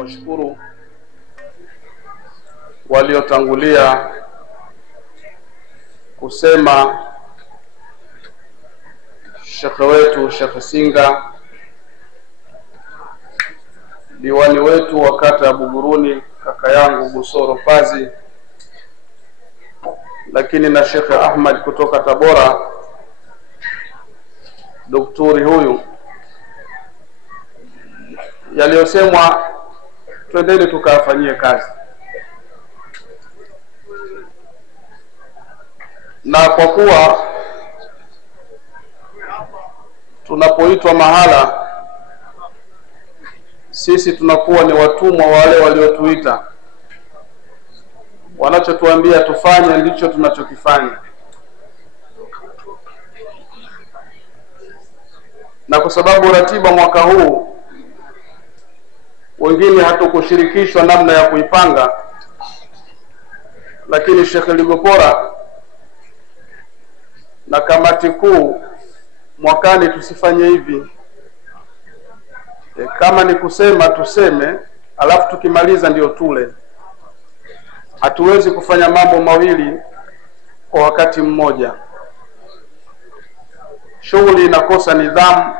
kuwashukuru waliotangulia kusema shekhe wetu Sheikh Singa, diwani wetu wa kata ya Buguruni kaka yangu Busoro Pazi, lakini na Sheikh Ahmad kutoka Tabora, daktari huyu. Yaliyosemwa twendeni tukafanyie kazi, na kwa kuwa tunapoitwa mahala sisi tunakuwa ni watumwa wale waliotuita, wanachotuambia tufanye ndicho tunachokifanya. Na kwa sababu ratiba mwaka huu wengine hatukushirikishwa namna ya kuipanga, lakini Sheikh Ligopora na kamati kuu mwakani tusifanye hivi. Kama ni kusema tuseme, alafu tukimaliza ndio tule. Hatuwezi kufanya mambo mawili kwa wakati mmoja. Shughuli inakosa nidhamu.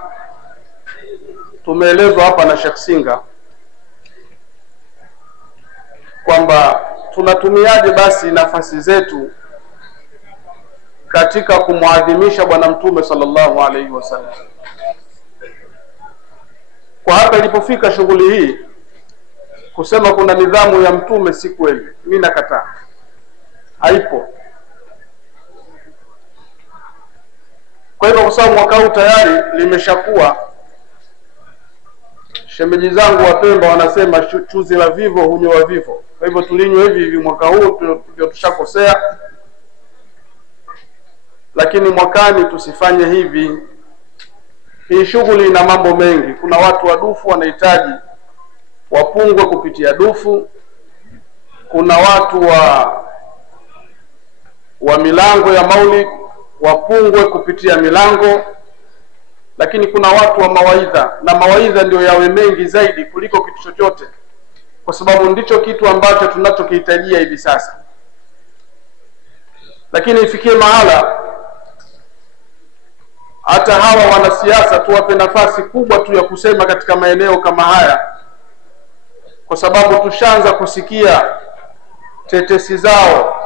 Tumeelezwa hapa na Sheikh Singa kwamba tunatumiaje basi nafasi zetu katika kumuadhimisha Bwana Mtume sallallahu alaihi wasallam. Kwa hapa ilipofika shughuli hii, kusema kuna nidhamu ya Mtume si kweli. Mimi nakataa, haipo. Kwa hivyo kwa sababu mwaka huu tayari limeshakuwa, shemeji zangu wa Pemba wanasema chuzi la vivo hunyoa vivo. Kwa hivyo tulinywe hivi hivi mwaka huu, ndio tushakosea. Lakini mwakani tusifanye hivi. Hii shughuli ina mambo mengi. Kuna watu wa dufu wanahitaji wapungwe kupitia dufu. Kuna watu wa milango ya maulid wapungwe kupitia milango. Lakini kuna watu wa mawaidha, na mawaidha ndio yawe mengi zaidi kuliko kitu chochote, kwa sababu ndicho kitu ambacho tunachokihitajia hivi sasa. Lakini ifikie mahala hata hawa wanasiasa tuwape nafasi kubwa tu ya kusema katika maeneo kama haya, kwa sababu tushaanza kusikia tetesi zao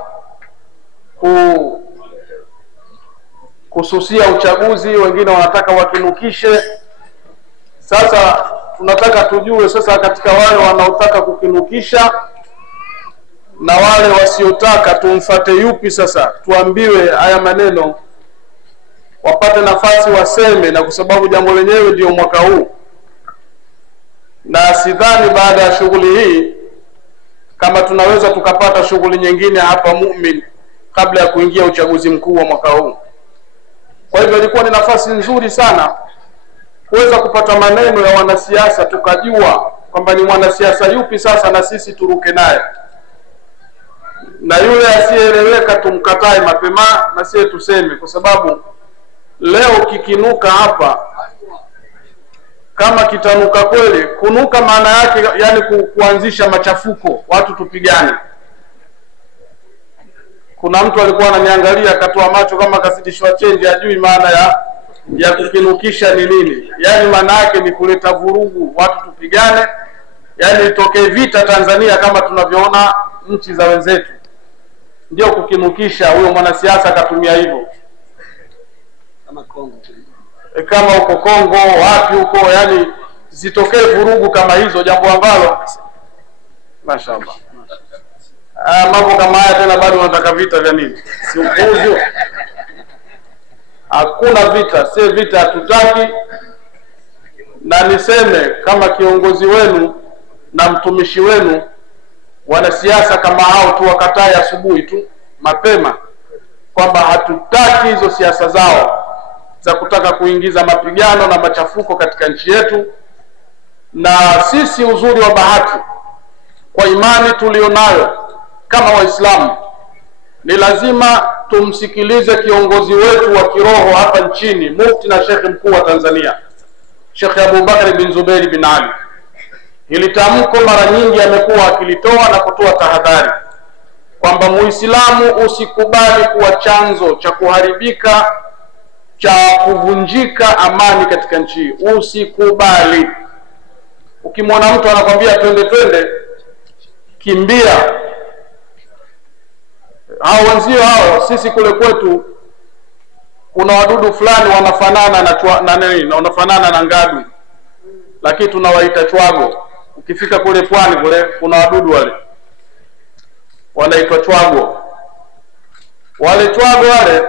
kususia uchaguzi. Wengine wanataka wakinukishe. Sasa tunataka tujue sasa katika wale wanaotaka kukinukisha na wale wasiotaka tumfuate yupi sasa, tuambiwe haya maneno, wapate nafasi waseme. Na kwa sababu jambo lenyewe ndio mwaka huu, na sidhani baada ya shughuli hii kama tunaweza tukapata shughuli nyingine hapa Mu'min kabla ya kuingia uchaguzi mkuu wa mwaka huu. Kwa hivyo ilikuwa ni nafasi nzuri sana kuweza kupata maneno ya wanasiasa, tukajua kwamba ni mwanasiasa yupi sasa na sisi turuke naye, na yule asiyeeleweka tumkatae mapema na sisi tuseme. Kwa sababu leo kikinuka hapa, kama kitanuka kweli, kunuka maana yake yani kuanzisha machafuko, watu tupigane. Kuna mtu alikuwa ananiangalia akatoa macho kama kasitishwa change, ajui maana ya kukinukisha ni nini. Yani maana yake ni kuleta vurugu, watu tupigane, yani itokee vita Tanzania kama tunavyoona nchi za wenzetu. Ndio kukinukisha. Huyo mwanasiasa akatumia hivyo kama Kongo, kama huko Kongo wapi huko, yani zitokee vurugu kama hizo, jambo ambalo mashaallah. Mambo kama haya tena bado wanataka vita vya nini? Si upuuzi. Hakuna vita, si vita hatutaki. Na niseme kama kiongozi wenu na mtumishi wenu, wanasiasa kama hao tu wakatae asubuhi tu mapema kwamba hatutaki hizo siasa zao za kutaka kuingiza mapigano na machafuko katika nchi yetu. Na sisi uzuri wa bahati kwa imani tulionayo kama Waislamu, ni lazima tumsikilize kiongozi wetu wa kiroho hapa nchini, mufti na shekhi mkuu wa Tanzania, Sheikh Abubakar bin Zubair bin Ali. Hili tamko mara nyingi amekuwa akilitoa na kutoa tahadhari kwamba Muislamu usikubali kuwa chanzo cha kuharibika, cha kuvunjika amani katika nchi. Usikubali. Ukimwona mtu anakwambia twende, kimbia. Hao wenzio hao, sisi kule kwetu kuna wadudu fulani wanafanana na wanafanana na ngadu, lakini tunawaita chwago. Ukifika kule pwani kule kuna wadudu wale wanaitwa chwago. Wale chwago wale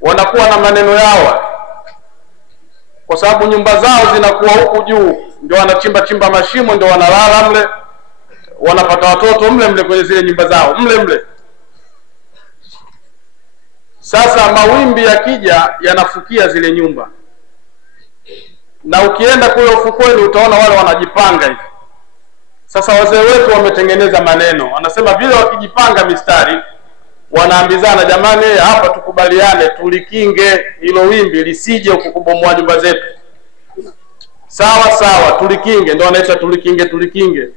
wanakuwa na maneno yao, kwa sababu nyumba zao zinakuwa huku juu, ndio wanachimba mashimo, ndio wanalala mle, wanapata watoto mle kwenye zile nyumba zao mle. Sasa mawimbi yakija yanafukia zile nyumba, na ukienda kule ufukweni utaona wale wanajipanga hivi. Sasa wazee wetu wametengeneza maneno, wanasema vile wakijipanga mistari wanaambizana, jamani hapa tukubaliane tulikinge hilo wimbi lisije kukubomoa nyumba zetu. Sawa tulikinge, ndio wanaita tulikinge.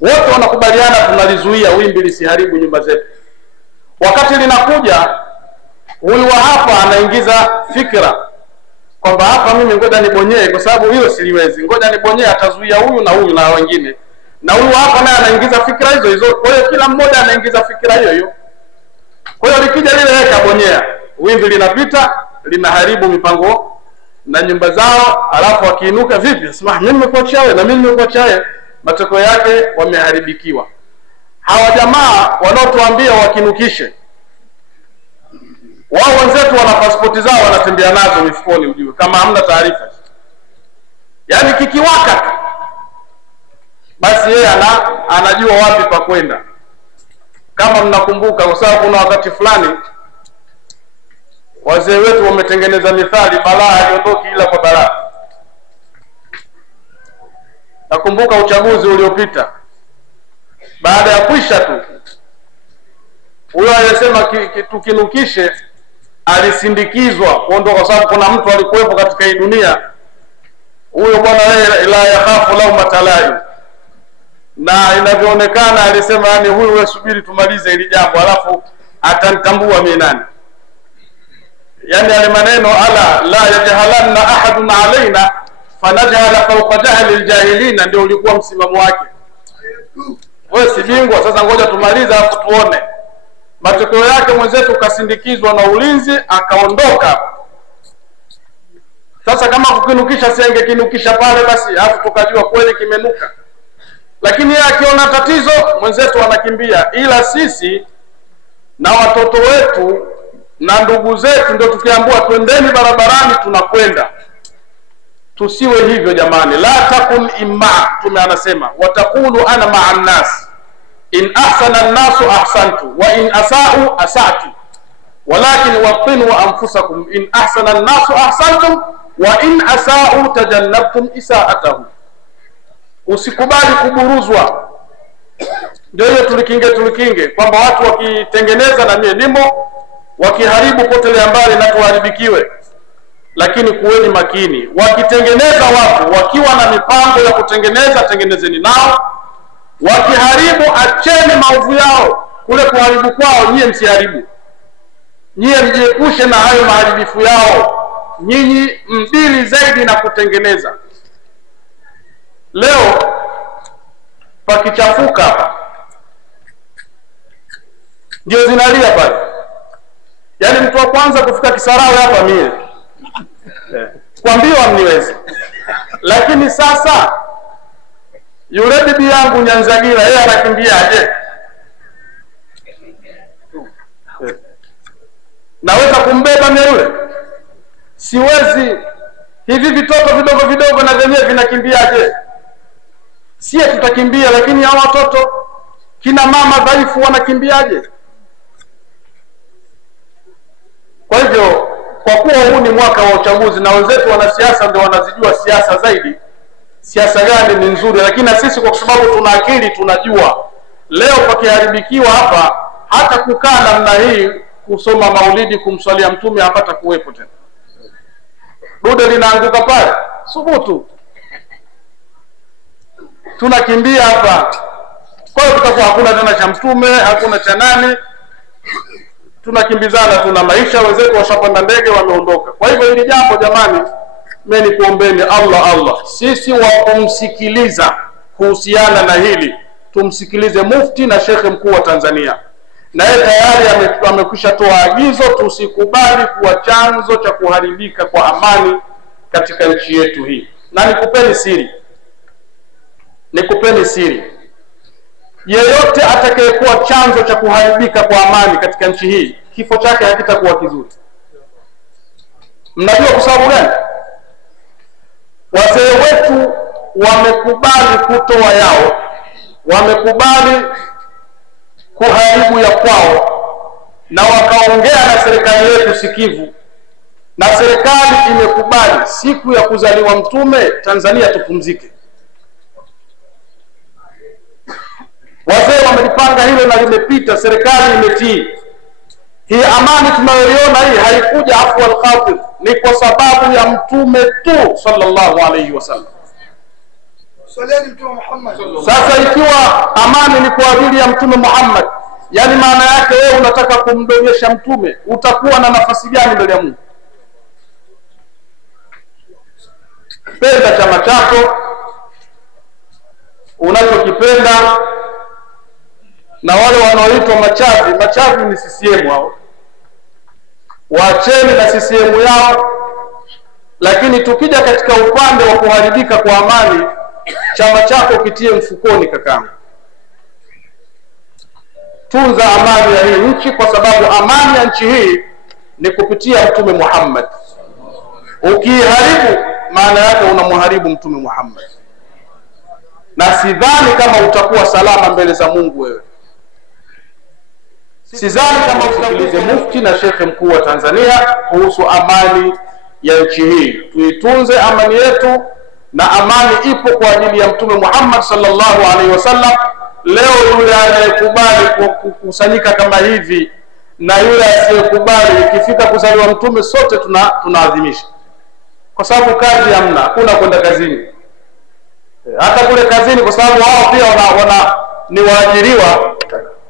Wote wanakubaliana tunalizuia wimbi lisiharibu nyumba zetu. Wakati linakuja, huyu wa hapa anaingiza fikra kwamba hapa mimi ngoja nibonyee, kwa sababu hilo siliwezi, ngoja nibonyee, atazuia huyu na wengine. Na huyu hapa naye anaingiza fikra hizo. Kwa hiyo kila mmoja anaingiza fikra hiyo. Kwa hiyo likija lile yeye kabonyea, wimbi linapita, linaharibu mipango na nyumba zao. Alafu akiinuka vipi, sema mimi nimekuachia wewe na mimi nimekuachia wewe, matokeo yake wameharibikiwa. Hawa jamaa wanaotuambia wakinukishe, wao wenzetu wana pasipoti zao wanatembea nazo mifukoni, ujue kama hamna taarifa. Yaani kikiwaka basi yeye anajua wapi pa kwenda. Kama mnakumbuka, kwa sababu kuna wakati fulani wazee wetu wametengeneza mithali, balaa haiondoki ila kwa balaa. Nakumbuka uchaguzi uliopita, baada ya kuisha tu, huyo aliyesema tukinukishe alisindikizwa kuondoka, kwa sababu kuna mtu alikuwepo katika hii dunia, huyo bwana yeye la yakhafu laumata laim, na inavyoonekana alisema yani huyu wewe subiri tumalize hili jambo alafu atanitambua mimi nani. Yani yale maneno ala la yajhalanna ahadun alaina fanajhala fawqa jahli aljahilina, ndio ulikuwa msimamo wake. Wewe si bingwa, sasa ngoja tumalize hapo tuone. Matokeo yake mwenzetu kasindikizwa na ulinzi akaondoka. Sasa kama kukinukisha sienge kinukisha pale basi, hapo tukajua kweli kimenuka. Lakini yeye akiona tatizo mwenzetu anakimbia. Ila sisi na watoto wetu na ndugu zetu ndio tukiambiwa twendeni barabarani tunakwenda. Tusiwe hivyo jamani. La takun imma, tume anasema watakulu ana ma'an nas, in ahsana an-nasu ahsantu wa in asa'u asa'tu walakin waqinu anfusakum, in ahsana an-nasu ahsantum wa in asa'u tajannabtum isa'atahu. Usikubali kuburuzwa. Ndio hiyo tulikinge kwamba watu wakitengeneza na mie nimo, wakiharibu potele mbali na tuharibikiwe. Lakini kuweni makini, wakitengeneza watu wakiwa na mipango ya kutengeneza, tengenezeni nao. Wakiharibu acheni maovu yao, kule kuharibu kwao nyie msiharibu. Nyie mjiepushe na hayo maharibifu yao, nyinyi mdili zaidi na kutengeneza. Leo pakichafuka hapa ndio zinalia pale. Yaani mtu wa kwanza kufika Kisarawe hapa mie kuambiwa mniwezi. Lakini sasa yule bibi yangu Nyanzagira yeye anakimbiaje? Naweza kumbeba mimi yule? Siwezi. Hivi vitoto vidogo na wenyewe vinakimbiaje? Sie tutakimbia, lakini hao watoto kina mama dhaifu wanakimbiaje? Kwa hivyo kwa kuwa huu ni mwaka wa uchaguzi na wenzetu wanasiasa ndio wanazijua siasa zaidi, siasa gani ni nzuri, lakini na sisi kwa sababu tuna akili tunajua leo pakiharibikiwa hapa, hata kukaa namna hii kusoma maulidi kumswalia mtume hapata kuwepo tena. Dude linaanguka pale, subutu. tunakimbia hapa. Kwa hiyo tutakuwa hakuna tena cha mtume, hakuna cha nani, tunakimbizana, tuna maisha, wenzetu washapanda ndege wameondoka. Kwa hivyo hili jambo jamani, mimi nikuombeni Allah, sisi wa kumsikiliza kuhusiana na hili, tumsikilize mufti na shekhe mkuu wa Tanzania, na yeye tayari amekwisha toa agizo, tusikubali kuwa chanzo cha kuharibika kwa amani katika nchi yetu hii. Na nikupeni siri, yeyote atakayekuwa chanzo cha kuharibika kwa amani katika nchi hii, kifo chake hakitakuwa kizuri. Mnajua kwa sababu gani? Wazee wetu wamekubali kutoa yao, wamekubali kuharibu ya kwao, na wakaongea na serikali yetu sikivu, na serikali imekubali siku ya kuzaliwa mtume Tanzania tupumzike. Wazee wamelipanga hilo na limepita, serikali imetii. Hii amani tunayoiona hii haikuja afwa al-khatir, ni kwa sababu ya mtume tu sallallahu alayhi wasallam. Sasa ikiwa amani ni kwa ajili ya mtume Muhammad, yani maana yake wewe unataka kumdonyesha mtume, utakuwa na nafasi gani mbele ya Mungu? Penda chama chako unachokipenda, na wale wanaoitwa machavi ni CCM hao, waacheni na CCM yao. Lakini tukija katika upande wa kuharibika kwa amani, chama chako kitie mfukoni kakaangu. Tunza amani ya hii nchi, kwa sababu amani ya nchi hii ni kupitia mtume Muhammad. Ukiharibu, maana yake unamharibu mtume Muhammad, na sidhani kama utakuwa salama mbele za Mungu wewe. Sidhani kama usikilize mufti na shekhe mkuu wa Tanzania kuhusu amani ya nchi hii. Tuitunze amani yetu, na amani ipo kwa ajili ya mtume Muhammad sallallahu alaihi wasallam. Leo yule anayekubali kukusanyika kama hivi na yule asiyekubali, ikifika kuzaliwa mtume sote tunaadhimisha, kwa sababu kazi hamna, hakuna kwenda kazini. Hata kule kazini, kwa sababu wao pia ni waajiriwa,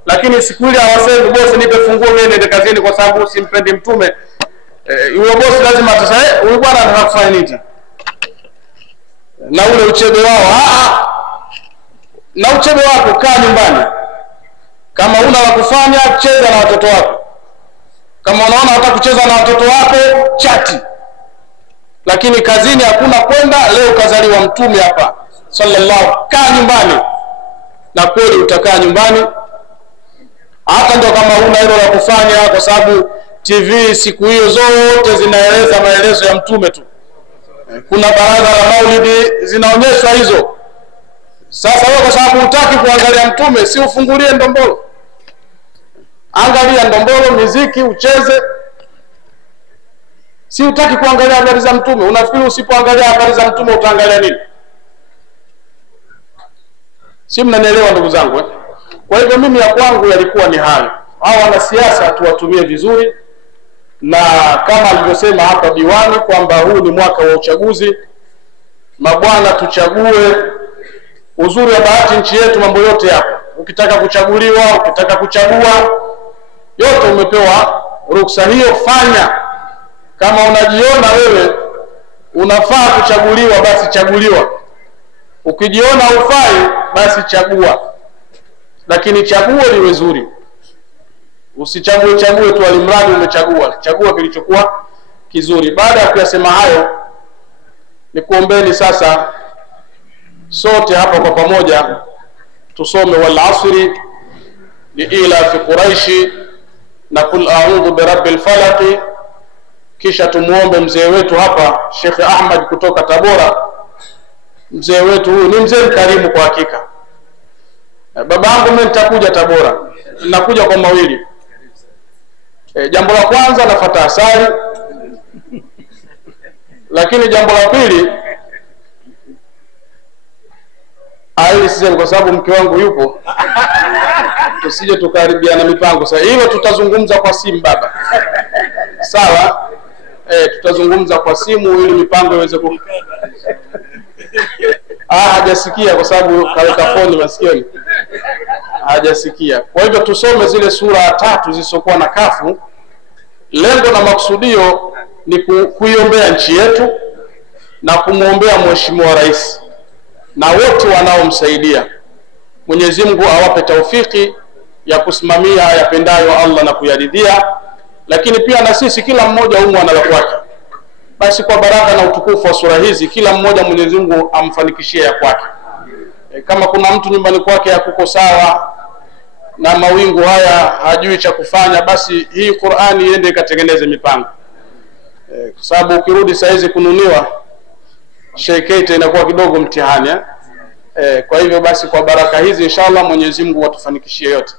lakini siku ile hawasemi bosi nipe funguo mimi niende kazini kwa sababu simpendi mtume. Yule bosi lazima atasema huyu bwana anataka kufanya nini? Na ule uchebe wao, na uchebe wako kaa nyumbani. Kama una la kufanya, cheza na watoto wako. Kama unaona hata kucheza na watoto wako, chati. Lakini kazini hakuna kwenda. Leo kazaliwa mtume hapa sallallahu, kaa nyumbani. Na kweli utakaa nyumbani. Hata ndio kama huna hilo la kufanya, kwa sababu TV siku hiyo zote zinaeleza maelezo ya mtume tu. Kuna baraza la maulidi zinaonyeshwa hizo. Sasa wewe kwa sababu hutaki kuangalia mtume, si ufungulie ndombolo. Angalia ndombolo, muziki ucheze. Si hutaki kuangalia habari za mtume, unafikiri usipoangalia habari za mtume utaangalia nini? Si mnanielewa ndugu zangu? Kwa hivyo mimi ya kwangu yalikuwa ni hayo. Hao wanasiasa tuwatumie vizuri, na kama alivyosema hapa diwani kwamba huu ni mwaka wa uchaguzi, mabwana tuchague. Uzuri wa bahati nchi yetu, mambo yote yapo. Ukitaka kuchaguliwa, ukitaka kuchagua, yote umepewa ruksa hiyo, fanya. Kama unajiona wewe unafaa kuchaguliwa, basi chaguliwa. Ukijiona hufai, basi chagua. Lakini chaguo liwe zuri. Usichague tu alimradi umechagua. Chagua kilichokuwa kizuri. Baada ya kuyasema hayo, nikuombeni sasa sote hapa kwa pamoja tusome wal asri li ila fi quraishi na kul a'udhu bi rabbil falaq, kisha tumuombe mzee wetu hapa Sheikh Ahmad kutoka Tabora. Mzee wetu huyu ni mzee mkarimu kwa hakika. Baba yangu mimi nitakuja Tabora, ninakuja kwa mawili. Jambo la kwanza nafuata asali, lakini jambo la pili sisi kwa sababu mke wangu yupo, tusije tukaribiana mipango. Sasa hilo tutazungumza kwa simu baba. Sawa? Tutazungumza kwa simu ili mipango iweze Hajasikia kwa sababu kaweka foni masikioni. Hajasikia. Kwa hivyo tusome zile sura 3 zisizokuwa na kafu. Lengo na maksudio ni kuiombea nchi yetu na kumuombea Mheshimiwa Rais na wote wanaomsaidia. Mwenyezi Mungu awape taufiki ya kusimamia yapendayo Allah na kuyaridhia, lakini pia na sisi kila mmoja humu ana la kwake. Basi kwa baraka na utukufu wa sura hizi kila mmoja Mwenyezi Mungu amfanikishie ya kwake. Kama kuna mtu nyumbani kwake hakuko sawa na mawingu haya hajui cha kufanya, basi hii Qur'ani iende ikatengeneze mipango. Kwa sababu ukirudi saa hizi kununiwa sheikete inakuwa kidogo mtihani. Kwa hivyo basi kwa baraka hizi inshallah Mwenyezi Mungu atufanikishie yote.